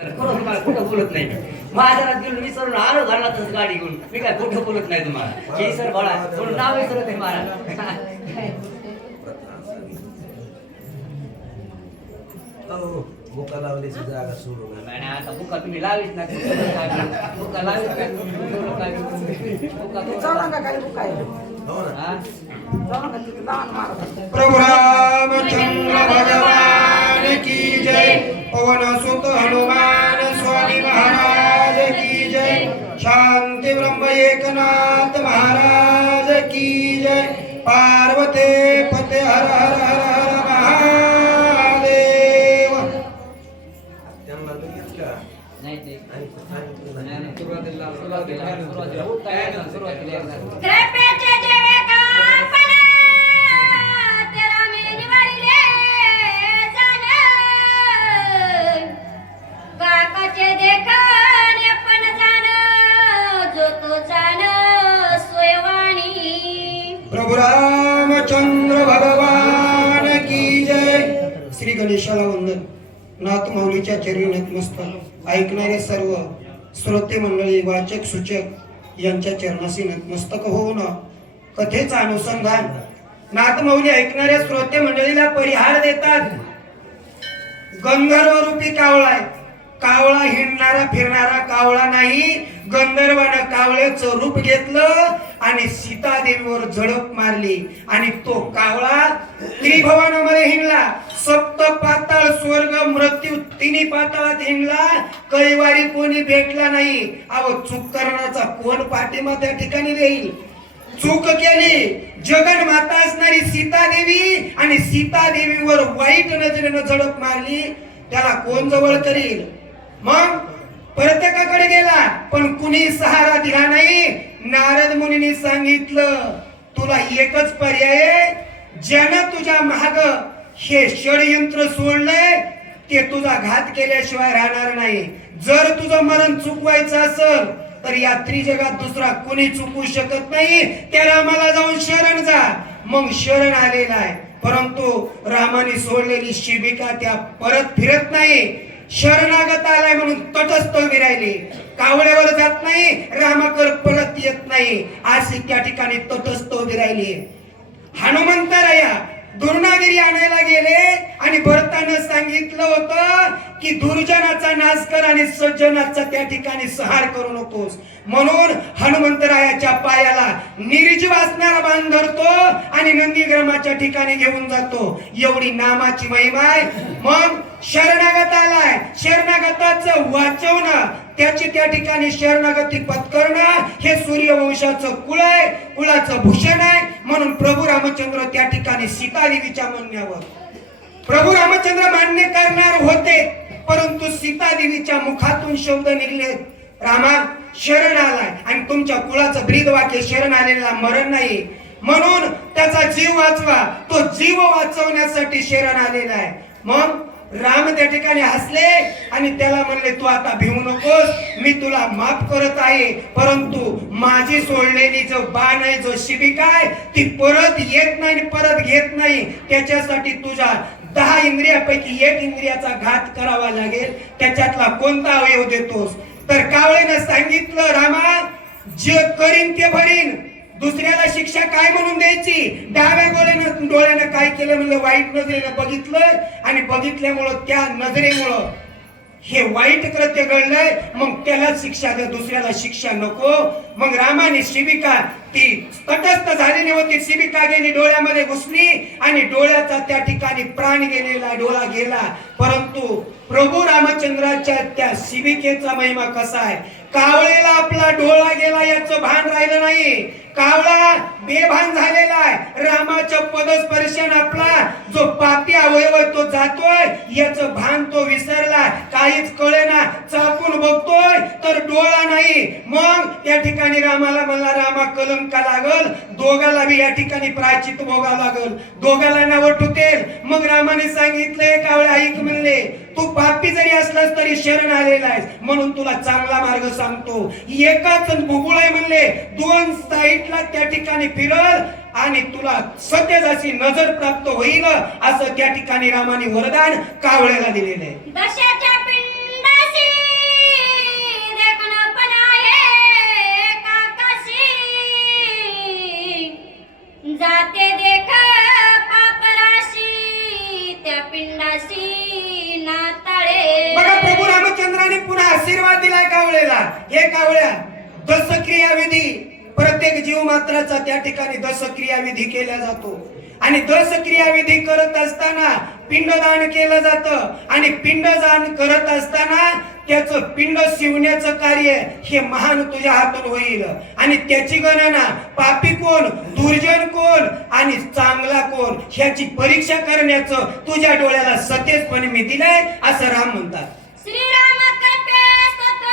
कुठं बोलत नाही बाजारात गेलो मी सर आलो घरला तसं गाडी घेऊन मी काय कुठं बोलत नाही तुम्हाला जय सर बाळा म्हणून नाव विसरत आहे मला बुका लावल्याची जागा सोडून आता बुका तुम्ही लावीच ना बुका लावीच हो ना प्रभु रामचंद्र भगवान की जय पवन सुत हनुमान स्वामी महाराज की जय शांति ब्रह्म एकनाथ महाराज की जय पार्वते पते हर हर हर हर महादेव त्यांना लगेच का नाही ते आणि सांगितलं नाही. सुरुवातीला कृपेचे जेवे कापणे, तेरा मेनवरीले जाणे. काकाचे देखणे पण जाण, जो तो जाण सोयवाणी. प्रभु रामचंद्र भगवान की जय श्री गणेशाला वंदन नाथ माऊलीच्या चरणी नतमस्तक ऐकणारे सर्व श्रोते मंडळी वाचक सूचक यांच्या चरणाशी नतमस्तक होऊन कथेचं अनुसंधान नाथ माऊली ऐकणाऱ्या श्रोते मंडळीला परिहार देतात. गंधर्व रूपी कावळा आहे. कावळा हिंडणारा फिरणारा कावळा नाही. गंधर्वानं कावळ्याचं रूप घेतलं आणि सीता देवीवर झडप मारली आणि तो कावळा त्रिभुवनामध्ये हिंडला. सप्त पाताळ स्वर्ग मृत्यू तिन्ही पाताळात हिंडला. कैवारी कोणी भेटला नाही. अहो चूक करण्याचा कोण पाठिंबा त्या ठिकाणी देईल. चूक केली जगन माता असणारी सीता देवी आणि सीता देवीवर वाईट नजरेनं झडप मारली. त्याला कोण जवळ करील. मग प्रत्येकाकडे गेला पण कुणी सहारा दिला नाही. नारद मुनींनी सांगितलं तुला एकच पर्याय, ज्यानं तुझ्या माग हे षडयंत्र सोडलंय ते तुझा घात केल्याशिवाय राहणार नाही. जर तुझं मरण चुकवायचं असेल तर या त्रिजगात दुसरा कोणी चुकवू शकत नाही. त्या रामाला जाऊन शरण जा. मग शरण आलेला आहे परंतु रामाने सोडलेली शिबिका त्या परत फिरत नाही. शरणागत आलाय म्हणून तटस्थ उभी राहिली. कावळ्यावर जात नाही, रामाकर परत येत नाही. अशी त्या ठिकाणी तटस्थ उभी राहिली. हनुमंतराया दुर्नागिरी आणायला गेले आणि भरतानं सांगितलं होतं की दुर्जनाचा नाश कर आणि सज्जनाचा त्या ठिकाणी संहार करू नकोस. म्हणून हनुमंतरायाच्या पायाला निर्जीव असणारा बाण धरतो आणि नंदीग्रामाच्या ठिकाणी घेऊन जातो. एवढी नामाची महिमा आहे. मग शरणागत आलाय, शरणागताचं वाचवणं, त्याची त्या ठिकाणी शरणागती पत्करणं हे सूर्यवंशाचं कुळ आहे, कुळाचं भूषण आहे. म्हणून प्रभू रामचंद्र त्या ठिकाणी सीता देवीच्या म्हणण्यावर प्रभू रामचंद्र मान्य करणार होते परंतु सीता देवीच्या मुखातून शब्द निघले रामा शरण आलाय आणि तुमच्या कुळाचं ब्रीद वाक्य शरण आलेला मरण नाही. म्हणून त्याचा जीव वाचवा. तो जीव वाचवण्यासाठी शरण आलेला आहे. मग राम त्या ठिकाणी हसले आणि त्याला म्हणले तू आता भिवू नकोस, मी तुला माफ करत आहे. परंतु माझी सोडलेली जो बाण आहे, जो शिबिका आहे ती परत येत नाही, परत घेत नाही. त्याच्यासाठी तुझ्या 10 इंद्रियापैकी 1 इंद्रियाचा घात करावा लागेल. त्याच्यातला कोणता अवयव देतोस. तर कावळेनं सांगितलं रामा जे करीन ते भरीन. दुसऱ्याला शिक्षा काय म्हणून द्यायची. डाव्या डोळ्यानं काय केलं म्हणलं वाईट नजरेनं बघितलं आणि बघितल्यामुळं त्या नजरेमुळं हे वाईट कृत्य घडलंय. मग त्याला शिक्षा दे, दुसऱ्याला शिक्षा नको. मग रामाने शिबिका ती तटस्थ झालेली होती. शिबिका गेली डोळ्यामध्ये घुसली आणि डोळ्याचा त्या ठिकाणी प्राण गेलेला, डोळा गेला. परंतु प्रभू रामचंद्राच्या त्या शिबिकेचा महिमा कसा आहे. कावळेला आपला डोळा गेला याचं भान राहिलं नाही. कावळा बेभान झालेला आहे. रामाच्या पदस्पर्शाने आपला जो पापी अवयव तो जातोय याचं भान तो विसरला. काहीच कळेना. चापून बघतोय तर डोळा नाही. मग त्या ठिकाणी रामाला म्हणला रामा कलंका लागल. दोघाला बी या ठिकाणी प्रायचित भोगावं लागल. दोघाला नाव टुटेल. मग रामाने सांगितले कावळे ऐक म्हणले तू पापी जरी असलास तरी शरण आलेला आहेस म्हणून तुला चांगला मार्ग सांगतो. एकाच भूगोळ आहे म्हणले 2 साईडला त्या ठिकाणी फिरल आणि तुला सत्यजाची नजर प्राप्त होईल असं त्या ठिकाणी रामाने वरदान कावळ्याला दिलेलं आहे. दशाच्या पिंडासी हे कावळ्या, दशक्रिया विधी प्रत्येक जीव मात्राचा त्या ठिकाणी दशक्रिया विधी केला जातो आणि दशक्रिया विधी करत असताना पिंडदान केलं जातं आणि पिंडदान करत असताना त्याचं पिंड शिवण्याचं कार्य हे महान तुझ्या हातून होईल आणि त्याची गणना पापी कोण, दुर्जन कोण आणि चांगला कोण ह्याची परीक्षा करण्याचं तुझ्या डोळ्याला सतेजपणे मी दिलंय असं राम म्हणतात. श्रीराम कृपे स्वतः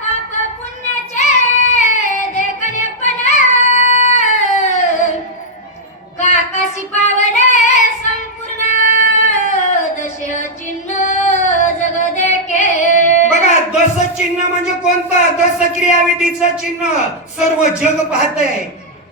पाप पुण्याचे देखणे पण काकाशी पावले संपूर्ण दश चिन्ह जग देखे. बघा दश चिन्ह म्हणजे कोणतं? दश क्रियाविधीचं चिन्ह सर्व जग पाहतंय.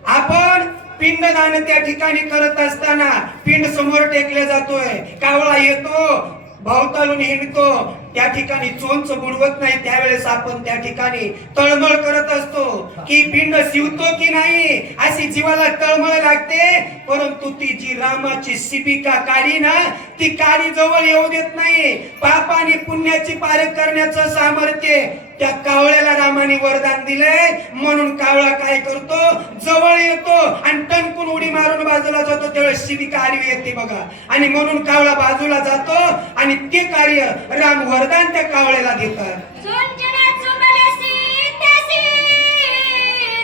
आपण पिंडदान त्या ठिकाणी करत असताना पिंड समोर टेकले जातोय, कावळा येतो भावतालून हिंडतो, त्या ठिकाणी चोंच बुडवत नाही, त्यावेळेस आपण त्या ठिकाणी तळमळ करत असतो की पिंड शिवतो की नाही अशी जीवाला तळमळ लागते. परंतु ती जी रामाची शिबिका काढी ना ती काडी जवळ येऊ देत नाही. पाप आणि पुण्याची पारख करण्याचं सामर्थ्य त्या कावळ्याला रामाने वरदान दिलंय. म्हणून कावळा काय करतो, जवळ येतो आणि टणकून उडी मारून बाजूला जातो, त्यावेळेस शिबिका आडवी येते बघा. आणि म्हणून कावळा बाजूला जातो आणि ते कार्य राम वरदान त्या कावळ्याला देतात. चुंचने चुंबलेसी त्यासी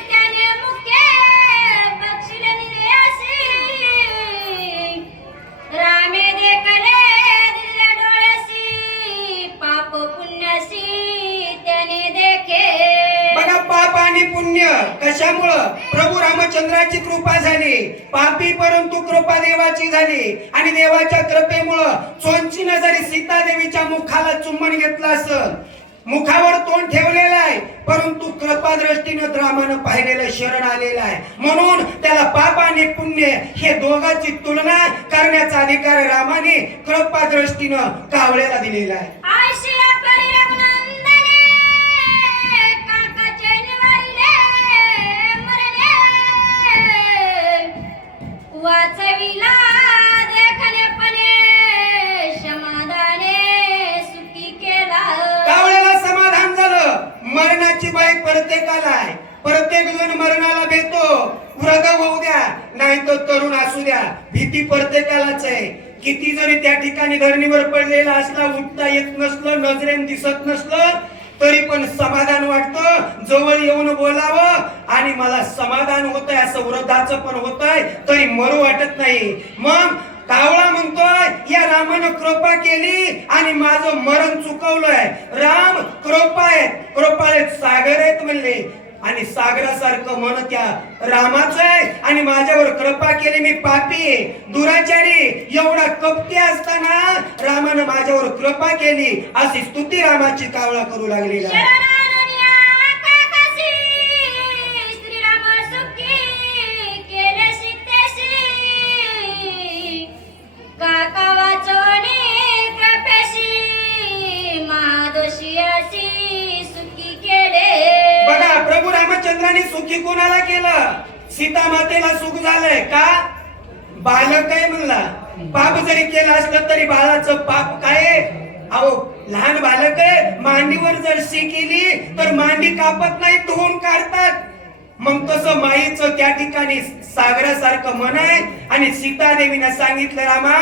त्याने मुखे बक्षिले निर्यासी रामे देखले दिल्या डोळ्यासी पाप पुण्यासी त्याने देखे. बघा पाप आणि पुण्य कशामुळं? प्रभू रामचंद्राची कृपा झाली, पापी परंतु कृपा देवाची झाली आणि देवाच्या कृपेमुळं चोंचीनं जरी सीता देवीच्या मुखाला चुंबन घेतलं असं, मुखावर तोंड ठेवलेलं आहे, परंतु कृपा दृष्टीनं रामानं पाहिलेलं शरण आलेलं आहे. म्हणून त्याला पाप आणि पुण्य हे दोघांची तुलना करण्याचा अधिकार रामाने कृपा दृष्टीनं कावळ्याला दिलेला आहे. आशिया परी रघुनंदने काकाचे निवारिले मरणे वाचविला देखणेपणे समाधाने सुखी केला. कावळ्याला समाधान झालं. मरणाची बाई प्रत्येकाला आहे, प्रत्येक जण मरणाला भेटतो. वृद्ध होऊ द्या नाही तर तरुण असू द्या, भीती प्रत्येकालाच आहे. किती जरी त्या ठिकाणी धरणीवर पडलेला असला, उठता येत नसलं, नजरेन दिसत नसलं तरी पण समाधान वाटतं. जवळ येऊन बोलावं आणि मला समाधान होतंय असं वृद्धाचं पण होतंय, तरी मरू वाटत नाही. मग कावळा म्हणतोय या रामानं कृपा केली आणि माझं मरण चुकवलंय. राम कृपा आहेत, कृपाळेत सागर आहेत म्हणले आणि सागरासारखं मन त्या रामाचं आहे आणि माझ्यावर कृपा केली. मी पापी आहे, दुराचारी, एवढा कपटी असताना रामानं माझ्यावर कृपा केली अशी स्तुती रामाची कावळा करू लागलेला आहे. शरणानुनिया काकासी श्रीराम सुखी केले सीतेसी काका वाचोनी कृपेशी महादोषियासी सुखी केले. बघा प्रभू रामचंद्राने सुखी कोणाला केलं? सीता मातेला सुख झालंय का? बालक आहे म्हणला. पाप जरी केलं असलं तरी बाळाचं पाप काय? अहो लहान बालक आहे, मांडीवर जर शी केली तर मांडी कापत नाही, धुवून काढतात. मग तसं माईचं त्या ठिकाणी सागरासारखं मन आहे आणि सीता देवीने सांगितलं रामा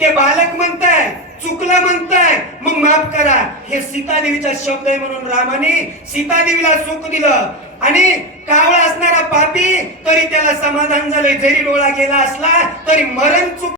ते बालक म्हणताय, चुकलं म्हणताय, मग माफ करा. हे सीता देवीचा शब्द आहे म्हणून रामाने सीता देवीला सुख दिलं आणि कावळा असणारा पापी तरी त्याला समाधान झालंय. जरी डोळा गेला असला तरी मरण चुक